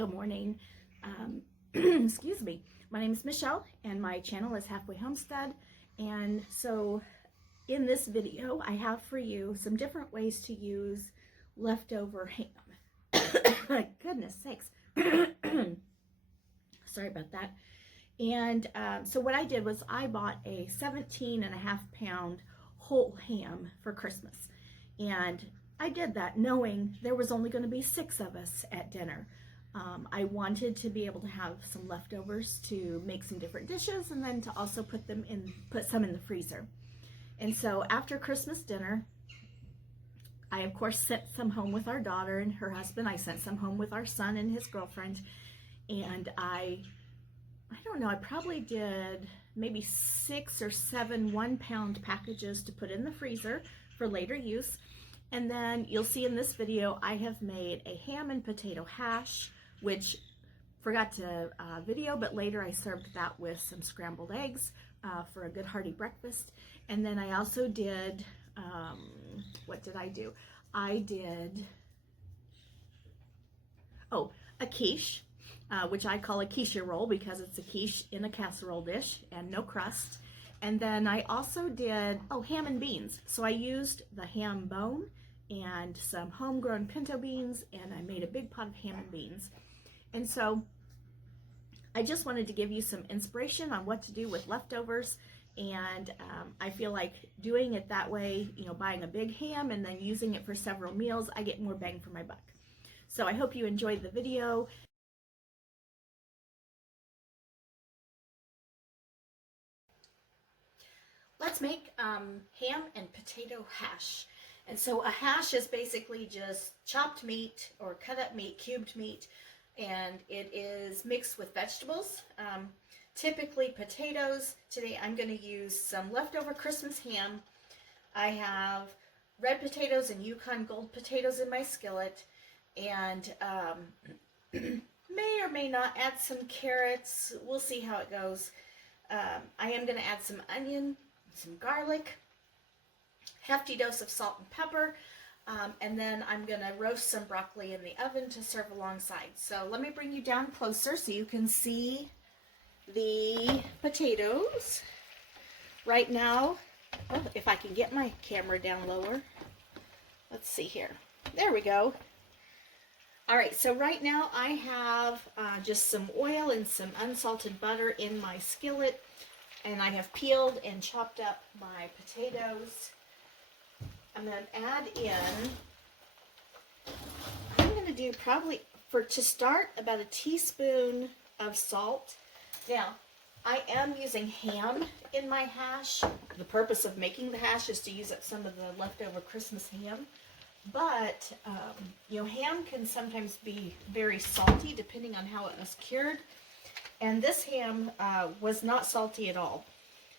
Good morning. Excuse me. My name is Michelle and my channel is Halfway Homestead. And so in this video, I have for you some different ways to use leftover ham. Goodness sakes. Sorry about that. And so what I did was I bought a 17.5-pound whole ham for Christmas. And I did that knowing there was only going to be 6 of us at dinner. I wanted to be able to have some leftovers to make some different dishes and then to also put some in the freezer. And so after Christmas dinner, I of course sent some home with our daughter and her husband. I sent some home with our son and his girlfriend. And I don't know, I probably did maybe 6 or 7 1-pound packages to put in the freezer for later use. And then you'll see in this video, I have made a ham and potato hash, which forgot to video, but later I served that with some scrambled eggs for a good hearty breakfast. And then I also did, what did I do? I did, a quiche, which I call a quiche roll because it's a quiche in a casserole dish and no crust. And then I also did, ham and beans. So I used the ham bone and some homegrown pinto beans, and I made a big pot of ham and beans. And so I just wanted to give you some inspiration on what to do with leftovers. And I feel like doing it that way, buying a big ham and then using it for several meals, I get more bang for my buck. So I hope you enjoyed the video. Let's make ham and potato hash. And so a hash is basically just chopped meat or cut up meat, cubed meat, and it is mixed with vegetables, typically potatoes. Today I'm going to use some leftover Christmas ham. I have red potatoes and Yukon Gold potatoes in my skillet, and may or may not add some carrots. We'll see how it goes. I am going to add some onion, some garlic, hefty dose of salt and pepper, and then I'm going to roast some broccoli in the oven to serve alongside. So let me bring you down closer so you can see the potatoes. Right now, if I can get my camera down lower, let's see here. There we go. All right, so right now I have just some oil and some unsalted butter in my skillet, and I have peeled and chopped up my potatoes. I'm going to add in, I'm going to do probably, to start, about a teaspoon of salt. Now, I am using ham in my hash. The purpose of making the hash is to use up some of the leftover Christmas ham. But, ham can sometimes be very salty depending on how it was cured. And this ham was not salty at all.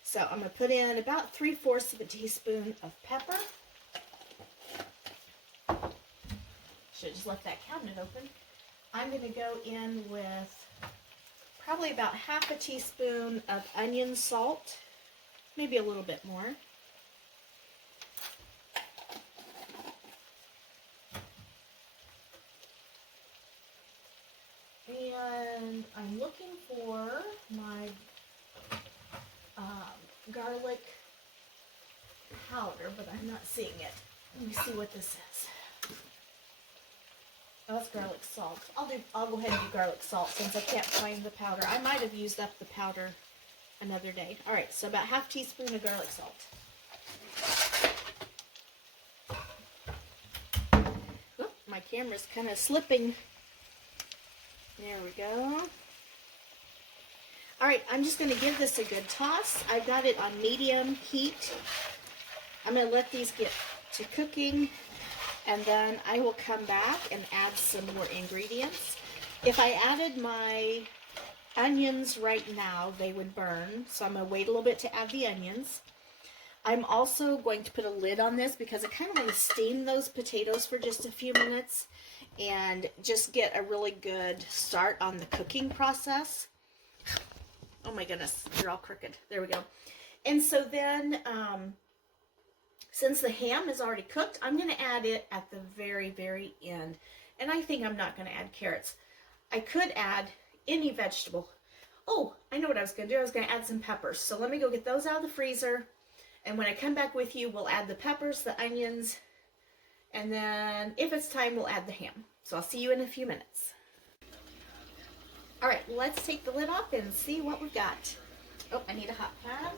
So I'm going to put in about 3/4 of a teaspoon of pepper. Should just left that cabinet open. I'm going to go in with probably about 1/2 teaspoon of onion salt, maybe a little bit more. And I'm looking for my garlic powder, but I'm not seeing it. Let me see what this is. Oh, that's garlic salt. I'll go ahead and do garlic salt since I can't find the powder. I might have used up the powder another day. All right, so about 1/2 teaspoon of garlic salt. Oh, my camera's kind of slipping. There we go. All right, I'm just going to give this a good toss. I've got it on medium heat. I'm going to let these get to cooking, and then I will come back and add some more ingredients. If I added my onions right now, they would burn, so I'm going to wait a little bit to add the onions. I'm also going to put a lid on this because I kind of want to steam those potatoes for just a few minutes and just get a really good start on the cooking process. Oh my goodness, they're all crooked. There we go. And so then, since the ham is already cooked, I'm going to add it at the very, very end. And I think I'm not going to add carrots. I could add any vegetable. Oh, I know what I was going to do. I was going to add some peppers. So let me go get those out of the freezer. And when I come back with you, we'll add the peppers, the onions, and then if it's time, we'll add the ham. So I'll see you in a few minutes. All right, let's take the lid off and see what we've got. Oh, I need a hot pan.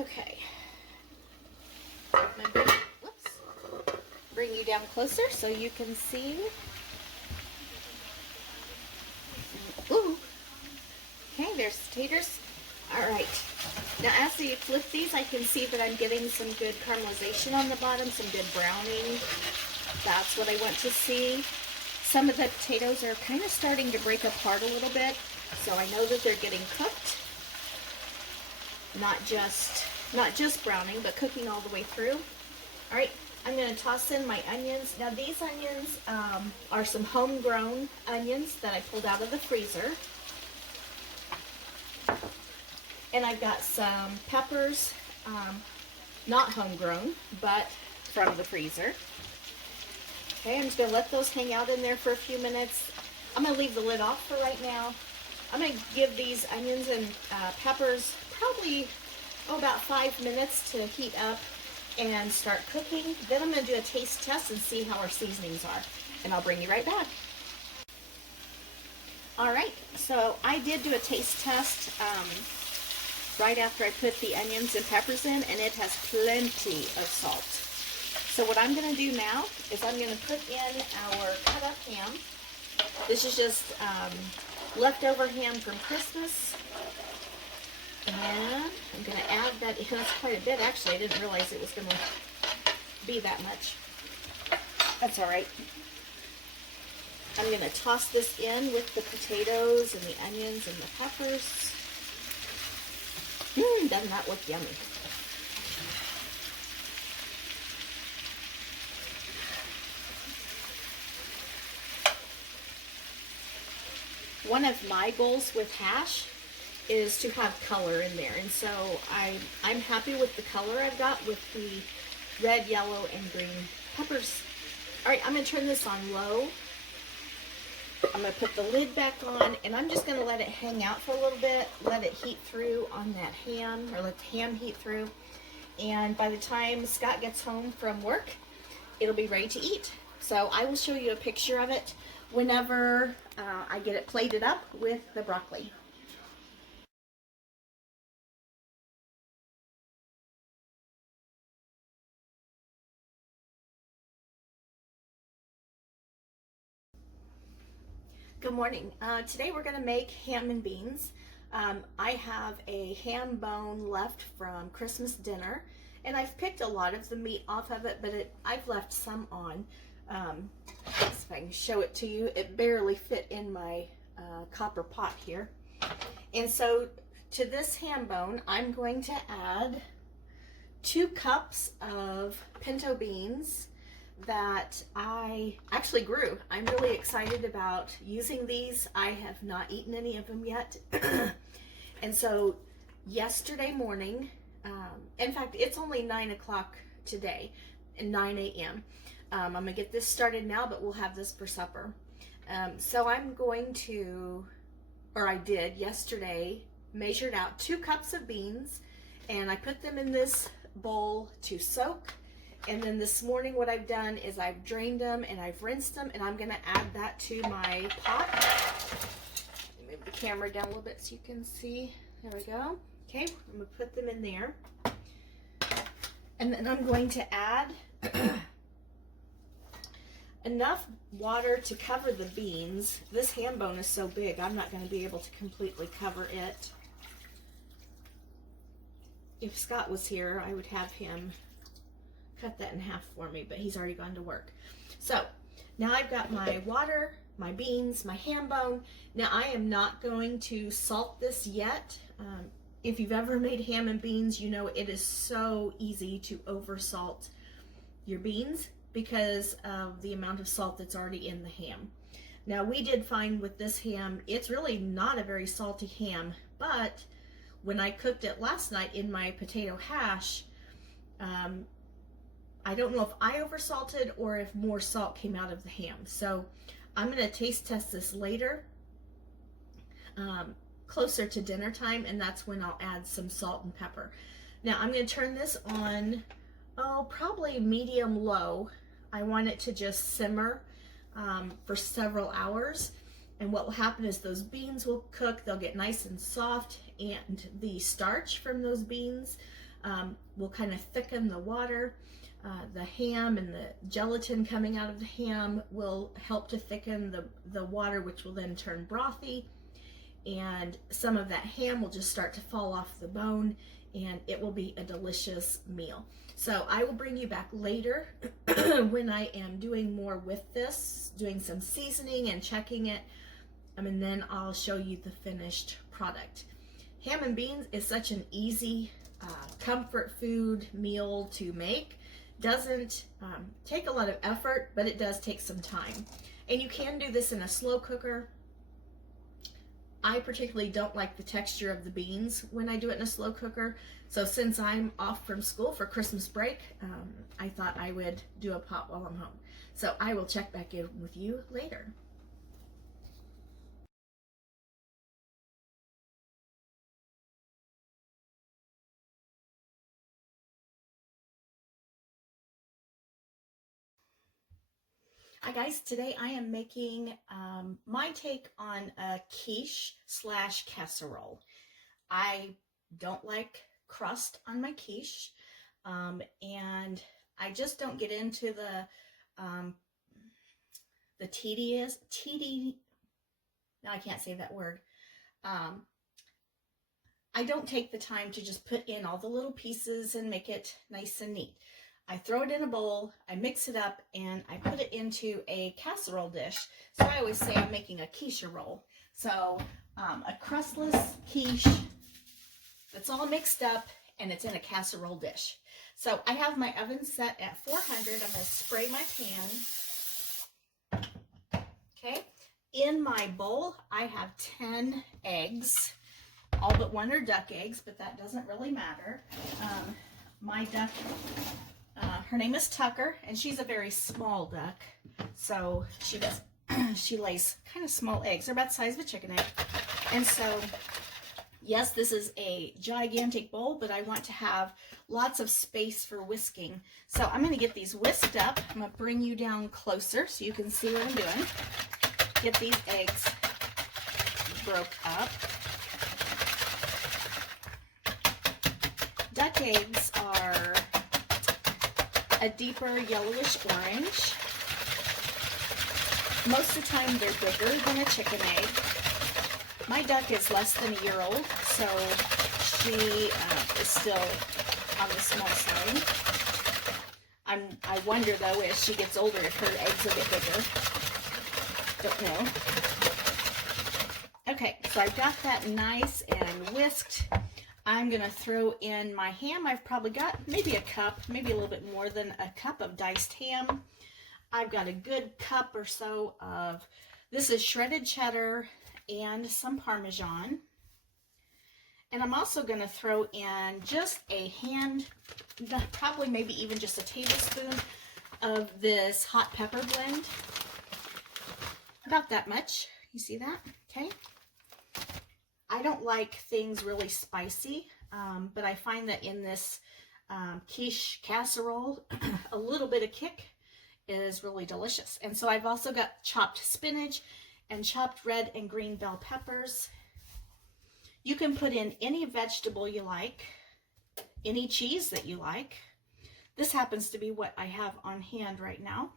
Okay. Bring you down closer so you can see. Ooh. Okay, there's taters. All right. Now, as you flip these, I can see that I'm getting some good caramelization on the bottom, some good browning. That's what I want to see. Some of the potatoes are kind of starting to break apart a little bit, so I know that they're getting cooked. Not just browning, but cooking all the way through. All right, I'm going to toss in my onions. Now, these onions are some homegrown onions that I pulled out of the freezer. And I've got some peppers, not homegrown, but from the freezer. Okay, I'm just going to let those hang out in there for a few minutes. I'm going to leave the lid off for right now. I'm going to give these onions and peppers probably about 5 minutes to heat up and start cooking. Then I'm going to do a taste test and see how our seasonings are. And I'll bring you right back. All right, so I did do a taste test right after I put the onions and peppers in, and it has plenty of salt. So what I'm going to do now is I'm going to put in our cut up ham. This is just leftover ham from Christmas. And I'm going to add that in. That's quite a bit, actually. I didn't realize it was going to be that much. That's all right. I'm going to toss this in with the potatoes and the onions and the peppers. Doesn't that look yummy? One of my goals with hash is to have color in there, and so I'm happy with the color I've got with the red, yellow, and green peppers. All right, I'm going to turn this on low. I'm going to put the lid back on, and I'm just going to let it hang out for a little bit, let it heat through on that ham, or let the ham heat through, and by the time Scott gets home from work, it'll be ready to eat. So I will show you a picture of it whenever I get it plated up with the broccoli. Good morning. Today we're going to make ham and beans. I have a ham bone left from Christmas dinner, and I've picked a lot of the meat off of it, but I've left some on. If I can show it to you, it barely fit in my copper pot here. And so to this ham bone, I'm going to add 2 cups of pinto beans that I actually grew. I'm really excited about using these. I have not eaten any of them yet. And so yesterday morning, in fact, it's only 9 o'clock today, 9 a.m. I'm gonna get this started now, but we'll have this for supper. So I'm going to, or I did yesterday, measured out 2 cups of beans, and I put them in this bowl to soak. And then this morning what I've done is I've drained them and I've rinsed them, and I'm going to add that to my pot. Move the camera down a little bit so you can see. There we go. Okay, I'm going to put them in there. And then I'm going to add enough water to cover the beans. This ham bone is so big, I'm not going to be able to completely cover it. If Scott was here, I would have him cut that in half for me, but he's already gone to work. So now I've got my water, my beans, my ham bone. Now I am not going to salt this yet. If you've ever made ham and beans, you know it is so easy to over salt your beans because of the amount of salt that's already in the ham. Now we did find with this ham, it's really not a very salty ham, but when I cooked it last night in my potato hash, I don't know if I oversalted or if more salt came out of the ham. So I'm going to taste test this later, closer to dinner time, and that's when I'll add some salt and pepper. Now I'm going to turn this on, probably medium low. I want it to just simmer for several hours. And what will happen is those beans will cook, they'll get nice and soft, and the starch from those beans will kind of thicken the water. The ham and the gelatin coming out of the ham will help to thicken the water, which will then turn brothy. And some of that ham will just start to fall off the bone, and it will be a delicious meal. So I will bring you back later when I am doing more with this, doing some seasoning and checking it, and then I'll show you the finished product. Ham and beans is such an easy comfort food meal to make. Doesn't take a lot of effort, but it does take some time. And you can do this in a slow cooker. I particularly don't like the texture of the beans when I do it in a slow cooker. So since I'm off from school for Christmas break, I thought I would do a pot while I'm home. So I will check back in with you later. Hi guys, today I am making my take on a quiche / casserole. I don't like crust on my quiche, and I just don't get into the now I can't say that word. I don't take the time to just put in all the little pieces and make it nice and neat. I throw it in a bowl, I mix it up, and I put it into a casserole dish. So I always say I'm making a quiche roll. So a crustless quiche that's all mixed up, and it's in a casserole dish. So I have my oven set at 400. I'm going to spray my pan. Okay. In my bowl, I have 10 eggs. All but one are duck eggs, but that doesn't really matter. My duck, her name is Tucker, and she's a very small duck. So she lays kind of small eggs. They're about the size of a chicken egg. And so, yes, this is a gigantic bowl, but I want to have lots of space for whisking. So I'm going to get these whisked up. I'm going to bring you down closer so you can see what I'm doing. Get these eggs broke up. Duck eggs are a deeper yellowish orange. Most of the time they're bigger than a chicken egg. My duck is less than a year old, so she is still on the small side. I wonder though, as she gets older, if her eggs will get bigger. Don't know. Okay, so I've got that nice and whisked. I'm going to throw in my ham. I've probably got maybe a cup, maybe a little bit more than a cup of diced ham. I've got a good cup or so of, this is shredded cheddar and some Parmesan. And I'm also going to throw in just a probably maybe even just a tablespoon of this hot pepper blend. About that much. You see that? Okay. I don't like things really spicy, but I find that in this quiche casserole, a little bit of kick is really delicious. And so I've also got chopped spinach and chopped red and green bell peppers. You can put in any vegetable you like, any cheese that you like. This happens to be what I have on hand right now.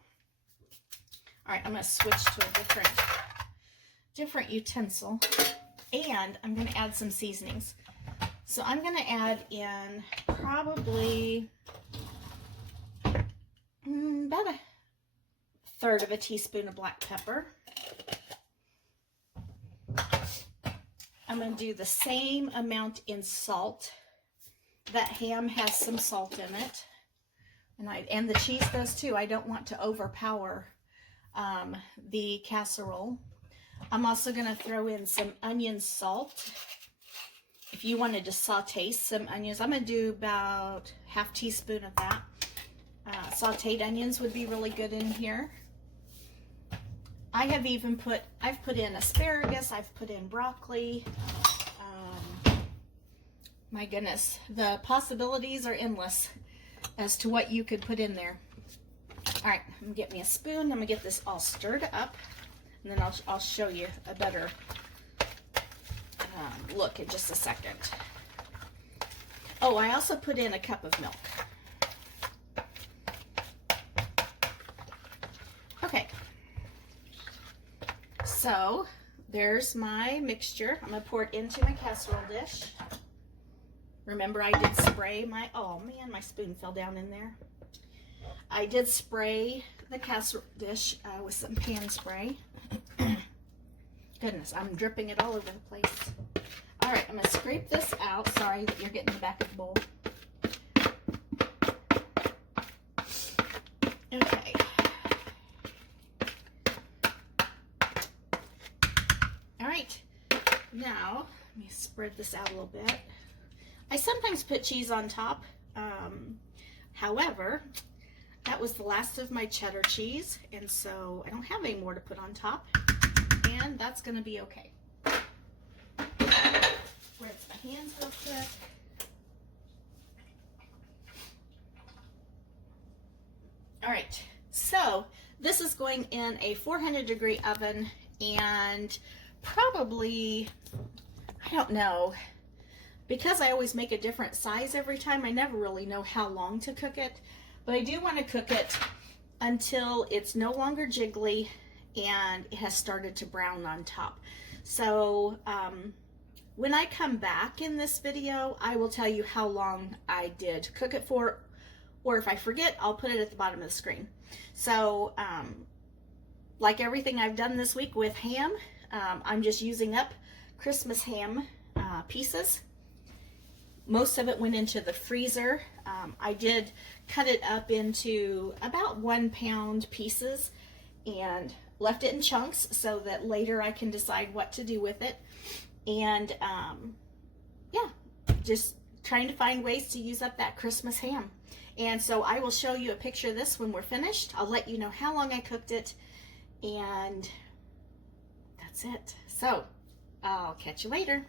All right, I'm going to switch to a different utensil. And I'm going to add some seasonings. So I'm going to add in probably about a third of a teaspoon of black pepper. I'm going to do the same amount in salt. That ham has some salt in it. And the cheese does too. I don't want to overpower the casserole. I'm also going to throw in some onion salt. If you wanted to saute some onions, I'm going to do about half teaspoon of that. Sauteed onions would be really good in here. I've put in asparagus, I've put in broccoli. My goodness, the possibilities are endless as to what you could put in there. All right, I'm gonna get me a spoon. I'm gonna get this all stirred up, and then I'll show you a better look in just a second. Oh, I also put in a cup of milk. Okay, so there's my mixture. I'm gonna pour it into my casserole dish. Remember, I did spray my, oh man, my spoon fell down in there. I did spray the casserole dish with some pan spray. Goodness, I'm dripping it all over the place. All right, I'm gonna scrape this out. Sorry that you're getting the back of the bowl. Okay. All right, now let me spread this out a little bit. I sometimes put cheese on top. However, that was the last of my cheddar cheese, and so I don't have any more to put on top, and that's going to be okay. Rinse my hands real quick. All right, so this is going in a 400-degree oven, and probably, I don't know, because I always make a different size every time, I never really know how long to cook it, but I do want to cook it until it's no longer jiggly and it has started to brown on top. So when I come back in this video, I will tell you how long I did cook it for, or if I forget, I'll put it at the bottom of the screen. So like everything I've done this week with ham, I'm just using up Christmas ham pieces. Most of it went into the freezer. I did cut it up into about 1 pound pieces and left it in chunks so that later I can decide what to do with it. And yeah, just trying to find ways to use up that Christmas ham. And so I will show you a picture of this when we're finished. I'll let you know how long I cooked it, and that's it. So I'll catch you later.